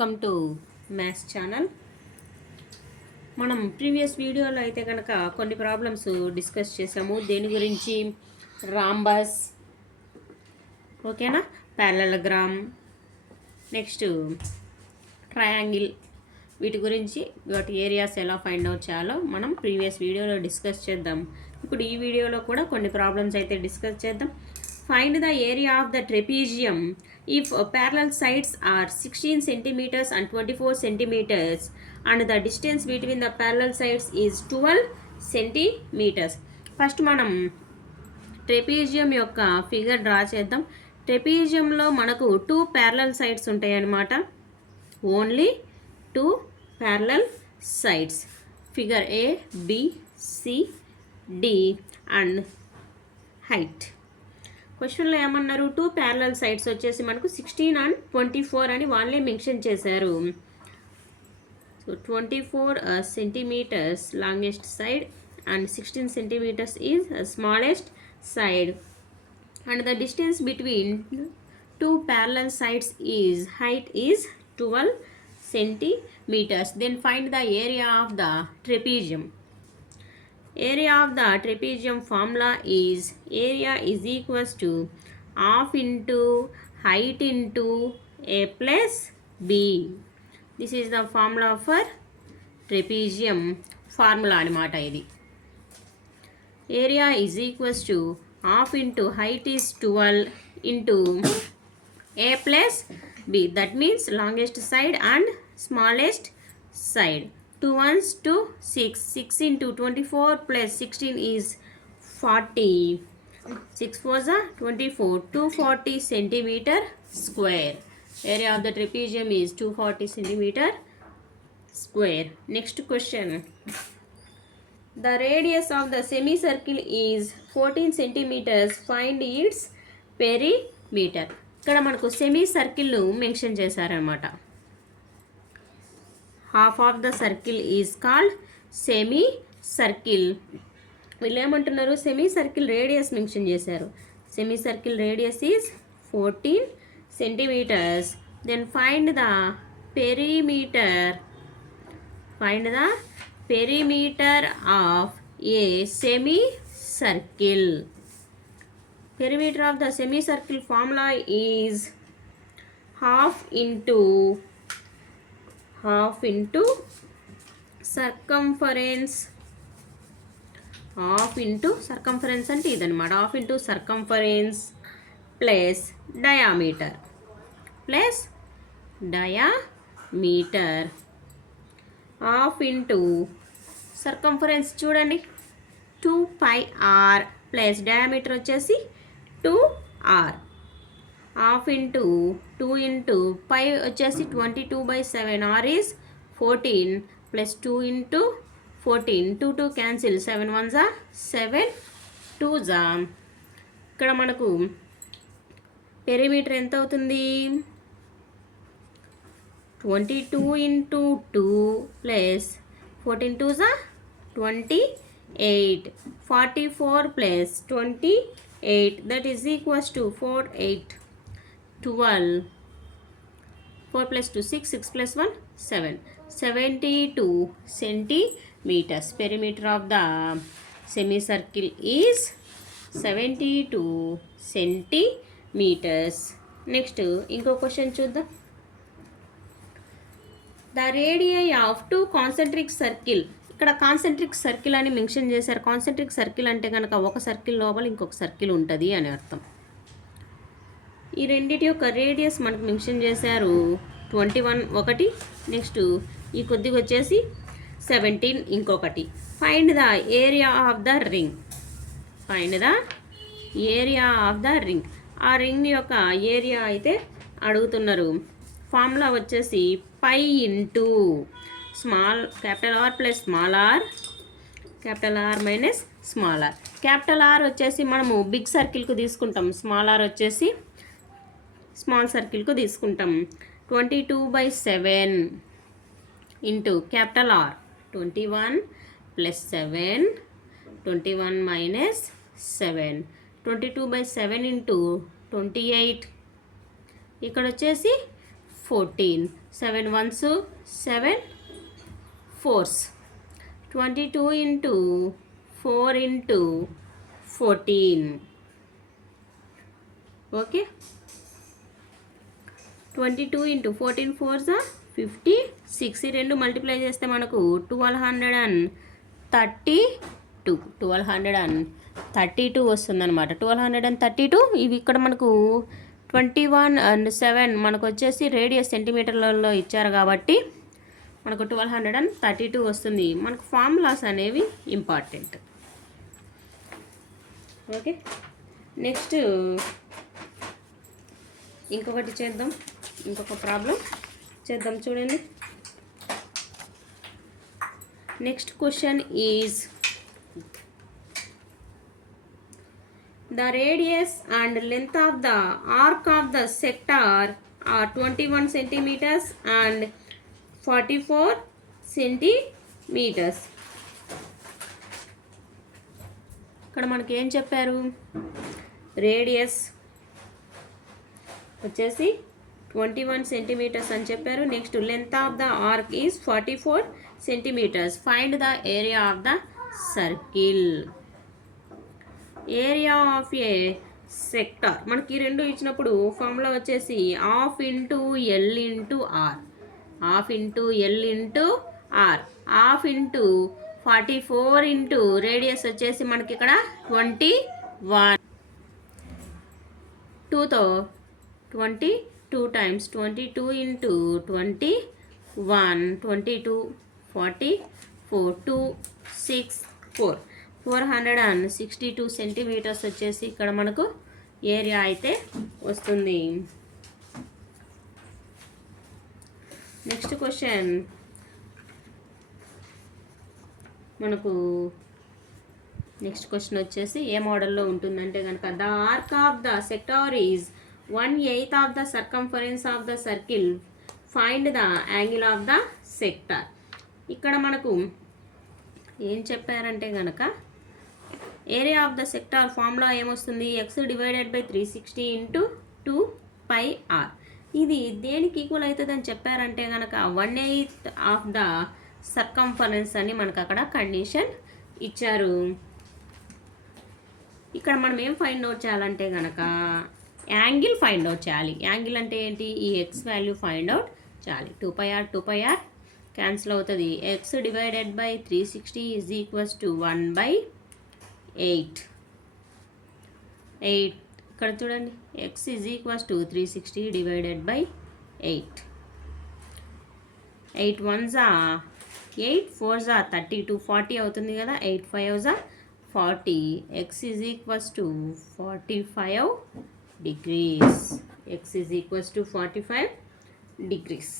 Welcome to maths channel. మనం previous వీడియోలో అయితే కనుక కొన్ని ప్రాబ్లమ్స్ డిస్కస్ చేసాము. దేని గురించి? రాంబస్, ఓకేనా, ప్యారలలోగ్రామ్, నెక్స్ట్ ట్రయాంగిల్, వీటి గురించి వాటి ఏరియాస్ ఎలా ఫైండ్ అవుట్ చేయాలో మనం ప్రీవియస్ వీడియోలో డిస్కస్ చేద్దాం. ఇప్పుడు ఈ వీడియోలో కూడా కొన్ని ప్రాబ్లమ్స్ అయితే డిస్కస్ చేద్దాం. Find the area of the trapezium if parallel sides are 16 centimeters and 24 centimeters and the distance between the parallel sides is 12 centimeters. First మనం ట్రెపీజియం యొక్క ఫిగర్ డ్రా చేద్దాం. ట్రెపీజియంలో మనకు 2 ప్యారలల్ సైడ్స్ ఉంటాయి అన్నమాట. Only 2 parallel sides. Figure A, B, C, D and height. క్వశ్చన్లో ఏమన్నారు? 2 parallel sides వచ్చేసి మనకు 16 అండ్ 24 అని వాళ్ళే మెన్షన్ చేశారు. So 24 centimetres longest side and 16 centimetres is smallest side and the distance between 2 parallel sides is height is 12 centimeters. Then find the area of the trapezium. Area of the trapezium formula is area is equals to half into height into a plus b. This is the formula for trapezium formula anamata idi. Area is equals to half into height is 12 into a plus b. That means longest side and smallest side. 2 ones to 6. 6 into 24 plus 16 is 40. 6 4s are 24. 240 centimeter square. Area of the trapezium is 240 centimeter square. Next question. The radius of the semicircle is 14 centimeters. Find its perimeter. ఇక్కడ మనకు semi circle mention చేశారనమాట. Half of the circle is called semi circle. వీళ్ళు ఏమంటున్నారు? Semi circle radius mention చేశారు. Semi circle radius is 14 centimeters. Then find the perimeter. Find the perimeter of a semi circle. Perimeter of the semicircle formula is half into circumference. Half into circumference అంటే ఇదన్నమాట. half into circumference plus diameter. half into circumference చూడండి 2 pi r plus diameter వచ్చేసి 2r. Half into 2 into pi వచ్చేసి 22/7. r is 14 plus 2 into 14. 2 2 cancel. 7 1s are 7 2s are. ఇక్కడ మనకు perimeter ఎంత అవుతుంది? 22 into 2 plus 14 2s are 28. 44 plus 28, that is equals to 4 8 12. 4 plus 2 6, 6 plus 1 7. 72 centimeters. Perimeter of the semicircle is 72 centimeters. Next ఇంకో question చూద్దాం. The radii of 2 concentric circle. ఇక్కడ concentric circle అని mention చేశారు. Concentric circle అంటే కనుక ఒక సర్కిల్ లోపల ఇంకొక సర్కిల్ ఉంటుంది అని అర్థం. ఈ రెండిటి యొక్క రేడియస్ మనకు మెన్షన్ చేశారు. 21 ఒకటి, నెక్స్ట్ ఈ కొద్దిగా వచ్చేసి 17 ఇంకొకటి. Find the area of the ring. Find the area of the ring. ఆ రింగ్ యొక్క ఏరియా అయితే అడుగుతున్నారు. ఫార్ములా వచ్చేసి pi into small capital R plus small r, capital R minus small r. Capital R వచ్చేసి మనము బిగ్ సర్కిల్కు తీసుకుంటాం. Small r వచ్చేసి స్మాల్ సర్కిల్కు తీసుకుంటాం. 22/7 into capital R 21 plus 7, 21 minus 7. 22/7 into 28. ఇక్కడ వచ్చేసి 14. 7 ones 7 fours. 22 into 4 into 14. Okay, 22 into 14 fours 56. ఈ రెండు మల్టిప్లై చేస్తే మనకు 1232 వస్తుందన్నమాట. 1232 ఇవి ఇక్కడ మనకు 21 and 7 మనకు వచ్చేసి రేడియస్ సెంటీమీటర్లలో ఇచ్చారు కాబట్టి మనకు 1232 వస్తుంది. మనకు ఫార్ములాస్ అనేవి ఇంపార్టెంట్. ఓకే, నెక్స్ట్ ఇంకొకటి చేద్దాం, ఇంకొక ప్రాబ్లం చేద్దాం చూడండి. Next question is the radius and length of the arc of the sector are 21 centimeters and 44 centimeters. ఇక్కడ మనకి ఏం చెప్పారు, రేడియస్ వచ్చేసి 21 సెంటీమీటర్స్ అని చెప్పారు. Next length of the arc is 44 centimetres. Find the area of the circle. Area of a sector మనకి రెండు ఇచ్చినప్పుడు ఫార్ములా వచ్చేసి half into L into R. Half into L into R. Half into 44 into radius వచ్చేసి మనకి ఇక్కడ 21. 2తో 22 times 22 into 21 22 44 2 6 4 462 centimetres వచ్చేసి ఇక్కడ మనకు ఏరియా అయితే వస్తుంది. నెక్స్ట్ క్వశ్చన్ మనకు వచ్చేసి ఏ మోడల్లో ఉంటుందంటే కనుక the arc of the sector is 1/8 of the circumference of the circle. Find the angle of the sector. ఇక్కడ మనకు ఏం చెప్పారంటే కనుక area of the sector formula ఏమొస్తుంది, x divided by 360 into 2πr. ఇది దేనికి ఈక్వల్ అవుతుంది అని చెప్పారంటే కనుక 1/8 ఆఫ్ ద సర్కంఫరెన్స్ అని మనకు అక్కడ కండిషన్ ఇచ్చారు. ఇక్కడ మనం ఏం ఫైండ్ అవుట్ చేయాలంటే కనుక యాంగిల్ ఫైండ్ అవుట్ చేయాలి. యాంగిల్ అంటే ఏంటి, ఈ ఎక్స్ వాల్యూ ఫైండ్ అవుట్ చేయాలి. 2πr క్యాన్సిల్ అవుతుంది. X divided by 360 is equals to 1/8. ఇక్కడ చూడండి, X is equals to 360 divided by 8. 8 1s 8 4s 32 40 అవుతుంది కదా. 8 5s 40. X is equals to 45 degrees. X is equals to 45 degrees.